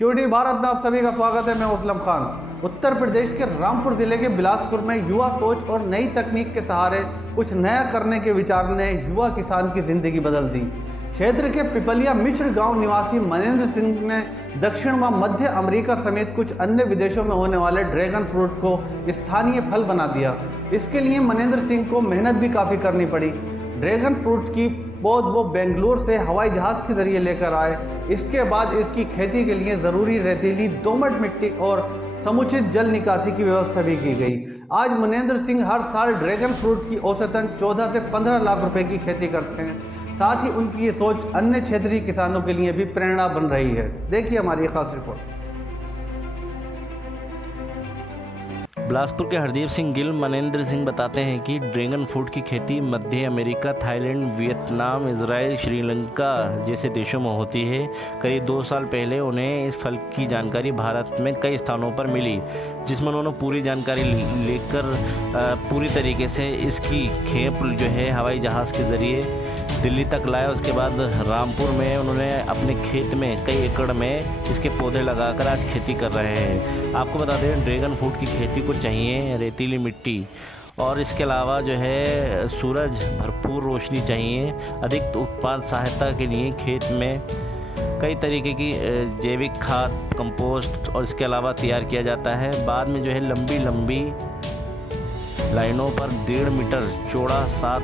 Cutie Bharat में आप सभी का स्वागत है। मैं असलम खान। उत्तर प्रदेश के रामपुर जिले के बिलासपुर में युवा सोच और नई तकनीक के सहारे कुछ नया करने के विचार ने युवा किसान की जिंदगी बदल दी। क्षेत्र के पिपलिया मिश्र गांव निवासी मनेंद्र सिंह ने दक्षिण व मध्य अमेरिका समेत कुछ अन्य विदेशों में होने वाले ड्रैगन फ्रूट को स्थानीय फल बना दिया। इसके लिए मनेंद्र सिंह को मेहनत भी काफ़ी करनी पड़ी। ड्रैगन फ्रूट की पौध वो बेंगलुरु से हवाई जहाज़ के जरिए लेकर आए। इसके बाद इसकी खेती के लिए ज़रूरी रेतीली दोमट मिट्टी और समुचित जल निकासी की व्यवस्था भी की गई। आज मनेंद्र सिंह हर साल ड्रैगन फ्रूट की औसतन 14 से 15 लाख रुपए की खेती करते हैं। साथ ही उनकी ये सोच अन्य क्षेत्रीय किसानों के लिए भी प्रेरणा बन रही है। देखिए हमारी खास रिपोर्ट। बिलासपुर के हरदीप सिंह गिल मनेंद्र सिंह बताते हैं कि ड्रैगन फ्रूट की खेती मध्य America, Thailand, Vietnam, Israel, Sri Lanka जैसे देशों में होती है। करीब 2 साल पहले उन्हें इस फल की जानकारी भारत में कई स्थानों पर मिली, जिसमें उन्होंने पूरी जानकारी लेकर पूरी तरीके से इसकी खेप जो है हवाई जहाज़ के ज़रिए दिल्ली तक लाया। उसके बाद रामपुर में उन्होंने अपने खेत में कई एकड़ में इसके पौधे लगाकर आज खेती कर रहे हैं। आपको बता दें, ड्रैगन फ्रूट की खेती को चाहिए रेतीली मिट्टी और इसके अलावा जो है सूरज भरपूर रोशनी चाहिए। अधिक उत्पाद सहायता के लिए खेत में कई तरीके की जैविक खाद, कंपोस्ट और इसके अलावा तैयार किया जाता है। बाद में जो है लंबी लंबी लाइनों पर 1.5 मीटर चौड़ा 7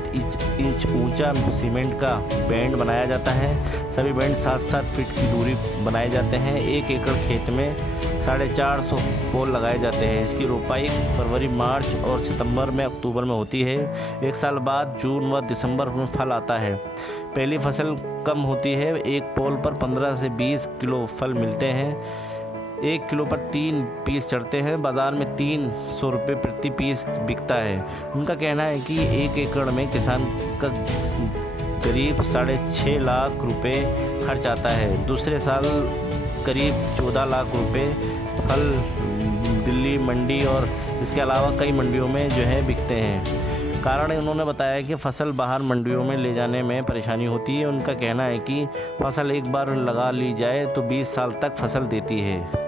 इंच ऊंचा सीमेंट का बैंड बनाया जाता है। सभी बैंड 7-7 फीट की दूरी बनाए जाते हैं। 1 एकड़ खेत में 450 पोल लगाए जाते हैं। इसकी रोपाई फरवरी, मार्च और सितंबर में, अक्टूबर में होती है। 1 साल बाद जून व दिसंबर में फल आता है। पहली फसल कम होती है। एक पोल पर 15 से 20 किलो फल मिलते हैं। 1 किलो पर 3 पीस चढ़ते हैं। बाज़ार में 300 रुपये प्रति पीस बिकता है। उनका कहना है कि 1 एकड़ में किसान का करीब 6.5 लाख रुपए खर्च आता है। दूसरे साल करीब 14 लाख रुपए फल दिल्ली मंडी और इसके अलावा कई मंडियों में जो है बिकते हैं। कारण उन्होंने बताया कि फसल बाहर मंडियों में ले जाने में परेशानी होती है। उनका कहना है कि फसल एक बार लगा ली जाए तो 20 साल तक फसल देती है।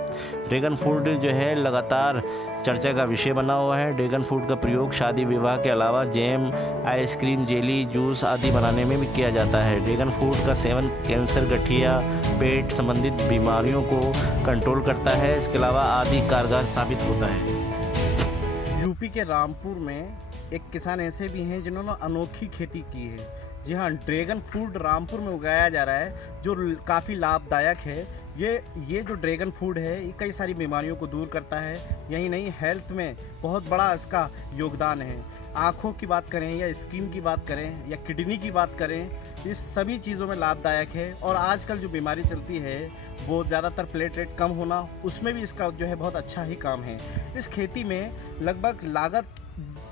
ड्रैगन फ्रूट जो है लगातार चर्चा का विषय बना हुआ है। ड्रैगन फ्रूट का प्रयोग शादी विवाह के अलावा जैम, आइसक्रीम, जेली, जूस आदि बनाने में भी किया जाता है। ड्रैगन फ्रूट का सेवन कैंसर, गठिया, पेट संबंधित बीमारियों को कंट्रोल करता है। इसके अलावा आदि कारगर साबित होता है। यूपी के रामपुर में एक किसान ऐसे भी हैं जिन्होंने अनोखी खेती की है। जी हाँ, ड्रैगन फ्रूट रामपुर में उगाया जा रहा है जो काफ़ी लाभदायक है। ये जो ड्रैगन फ्रूट है ये कई सारी बीमारियों को दूर करता है। यही नहीं, हेल्थ में बहुत बड़ा इसका योगदान है। आँखों की बात करें या स्किन की बात करें या किडनी की बात करें, इस सभी चीज़ों में लाभदायक है। और आजकल जो बीमारी चलती है वो ज़्यादातर प्लेटलेट कम होना, उसमें भी इसका जो है बहुत अच्छा ही काम है। इस खेती में लगभग लागत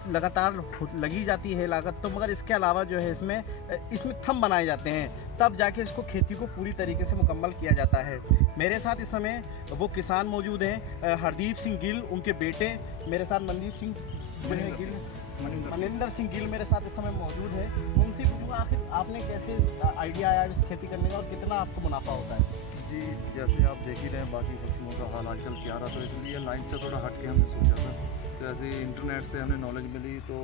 लगातार लगी जाती है लागत तो, मगर इसके अलावा जो है इसमें थंब बनाए जाते हैं, तब जाके इसको खेती को पूरी तरीके से मुकम्मल किया जाता है। मेरे साथ इस समय वो किसान मौजूद हैं, हरदीप सिंह गिल, उनके बेटे मेरे साथ मनेंद्र सिंह गिल मेरे साथ इस समय मौजूद है। उनसे पूछूंगा आखिर आपने कैसे आइडिया आया इस खेती करने का और कितना आपको मुनाफा होता है? जी, जैसे आप देख ही रहे हैं बाकी फसलों का हाल आजकल क्या रहा, तो इसलिए लाइन से थोड़ा हट के हमने सोचा था। तो ऐसे इंटरनेट से हमें नॉलेज मिली तो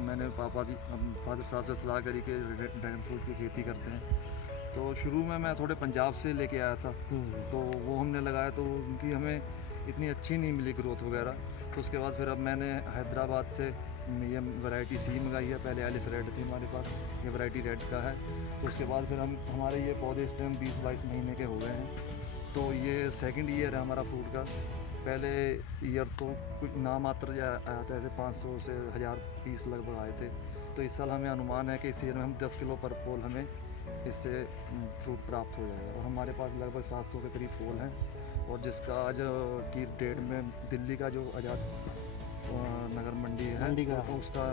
मैंने फादर साहब से सलाह करी कि ड्रैगन फ्रूट की खेती करते हैं। तो शुरू में मैं थोड़े पंजाब से लेके आया था, तो वो हमने लगाया तो उनकी हमें इतनी अच्छी नहीं मिली ग्रोथ वगैरह। तो उसके बाद फिर अब मैंने हैदराबाद से ये वैरायटी सी मंगाई है। पहले एलिस रेड थी हमारे पास, ये वैरायटी रेड का है। तो उसके बाद फिर हमारे ये पौधे इस टाइम 20-22 महीने के हो गए हैं। तो ये सेकंड ईयर है हमारा फ्रूट का। पहले ईयर तो कुछ नामात्र आया था, ऐसे 500 से 1000 पीस लगभग आए थे। तो इस साल हमें अनुमान है कि इस ईयर में हम 10 किलो पर पोल हमें इससे फ्रूट प्राप्त हो जाएगा। और हमारे पास लगभग 700 के करीब पोल हैं। और जिसका आज की डेट में दिल्ली का जो आज़ाद नगर मंडी है तो उसका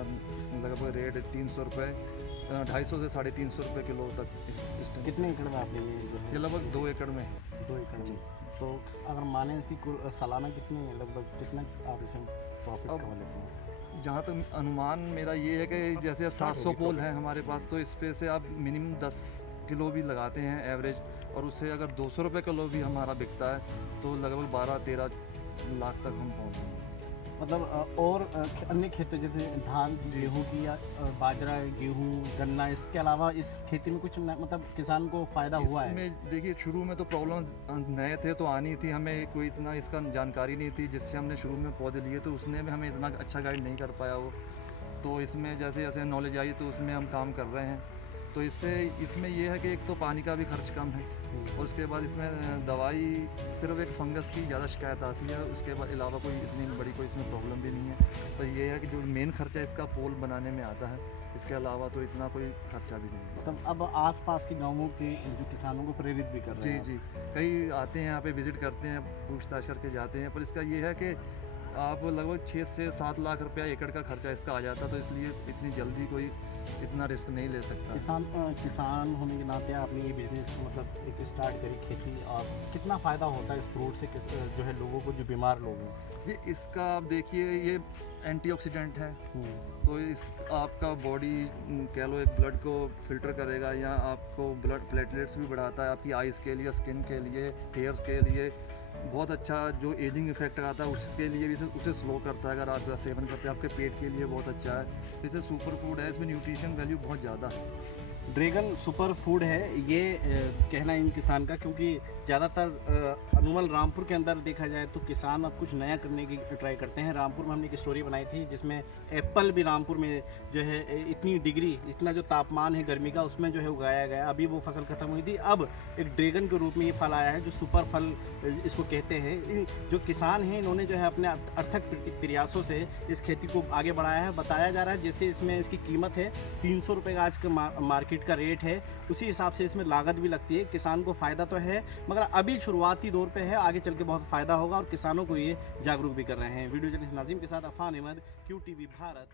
लगभग रेट 300 रुपये, 250 से 350 रुपये किलो तक। कितने एकड़ में आपने ये लगभग 2 एकड़ में 2 एकड़ में। तो अगर माने इसकी सालाना कितना आप इसमें प्रॉफिट कमा लेते हैं? जहाँ तक अनुमान मेरा ये है कि जैसे 700 पोल हैं हमारे पास, तो इस पे से आप मिनिमम 10 किलो भी लगाते हैं एवरेज, और उससे अगर 200 रुपये किलो भी हमारा बिकता है तो लगभग 12-13 लाख तक हम पहुँच जाएंगे। मतलब और अन्य खेतों जैसे धान गेहूँ की या बाजरा गेहूँ गन्ना, इसके अलावा इस खेती में कुछ मतलब किसान को फ़ायदा हुआ है? इसमें देखिए शुरू में तो प्रॉब्लम नए थे तो आनी थी, हमें कोई इतना इसका जानकारी नहीं थी, जिससे हमने शुरू में पौधे लिए तो उसने भी हमें इतना अच्छा गाइड नहीं कर पाया वो। तो इसमें जैसे जैसे नॉलेज आई तो उसमें हम काम कर रहे हैं। तो इसमें ये है कि एक तो पानी का भी खर्च कम है और उसके बाद इसमें दवाई सिर्फ एक फंगस की ज़्यादा शिकायत आती है, उसके बाद अलावा कोई इतनी बड़ी कोई इसमें प्रॉब्लम भी नहीं है। तो ये है कि जो मेन खर्चा इसका पोल बनाने में आता है, इसके अलावा तो इतना कोई खर्चा भी नहीं है। मतलब अब आसपास के गाँवों के जो किसानों को प्रेरित भी कर रहे हैं। जी, कई आते हैं यहाँ पे विज़िट करते हैं, पूछताछ करके जाते हैं, पर इसका ये है कि आप लगभग 6 से 7 लाख रुपया एकड़ का खर्चा इसका आ जाता, तो इसलिए इतनी जल्दी कोई इतना रिस्क नहीं ले सकता। किसान होने के नाते आपने ये बिजनेस मतलब एक स्टार्ट करी खेती, और कितना फ़ायदा होता है इस फ्रूट से जो है लोगों को, जो बीमार लोग हैं? ये इसका आप देखिए ये एंटीऑक्सीडेंट है, तो इस आपका बॉडी कह लो एक ब्लड को फिल्टर करेगा या आपको ब्लड प्लेटलेट्स भी बढ़ाता है, आपकी आइज़ के लिए, स्किन के लिए, हेयर्स के लिए बहुत अच्छा। जो एजिंग इफेक्ट आता है उसके लिए भी उसे स्लो करता है, अगर आप सेवन करते हैं आपके पेट के लिए बहुत अच्छा है। जैसे सुपर फूड है, इसमें न्यूट्रिशन वैल्यू बहुत ज़्यादा है। ड्रैगन सुपर फूड है ये कहना इन किसान का, क्योंकि ज़्यादातर अनुमल रामपुर के अंदर देखा जाए तो किसान अब कुछ नया करने की ट्राई करते हैं। रामपुर में हमने एक स्टोरी बनाई थी जिसमें एप्पल भी रामपुर में जो है इतनी डिग्री, इतना जो तापमान है गर्मी का, उसमें जो है उगाया गया। अभी वो फसल खत्म हुई थी, अब एक ड्रैगन के रूप में ये फल आया है जो सुपर फल इसको कहते हैं। जो किसान हैं इन्होंने जो है अपने अथक प्रयासों से इस खेती को आगे बढ़ाया है। बताया जा रहा है जैसे इसमें इसकी कीमत है 300 रुपये का आज का मार्केट का रेट है, उसी हिसाब से इसमें लागत भी लगती है। किसान को फ़ायदा तो है, मगर अभी शुरुआती दौर पे है, आगे चल के बहुत फ़ायदा होगा और किसानों को ये जागरूक भी कर रहे हैं। वीडियो जर्नलिस्ट नाजिम के साथ अफान अहमद, QTV भारत।